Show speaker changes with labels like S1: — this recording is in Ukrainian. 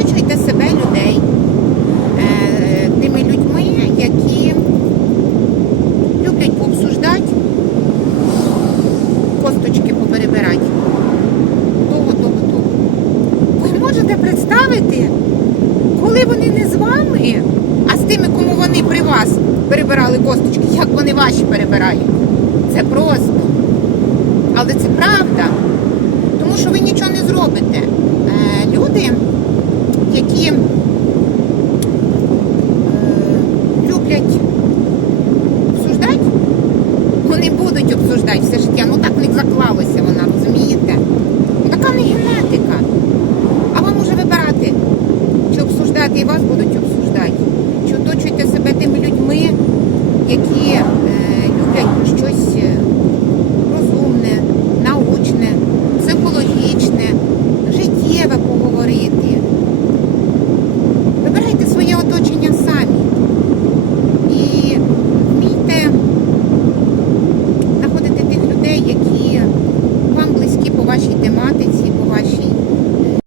S1: оточуйте себе людей е, тими людьми, які люблять пообсуждати, косточки поперебирати. Того, того, того. Ви можете представити, коли вони не з вами, а з тими, кому вони при вас перебирали косточки, як вони ваші перебирають. Це просто. Але це правда, тому що ви нічого не зробите. Будуть все життя. Ну так в них заклалося вона, розумієте? Ну, Така не генетика. А вам може вибирати, чи обсуждати, і вас будуть обсуждати. Чи оточуйте себе тими людьми, які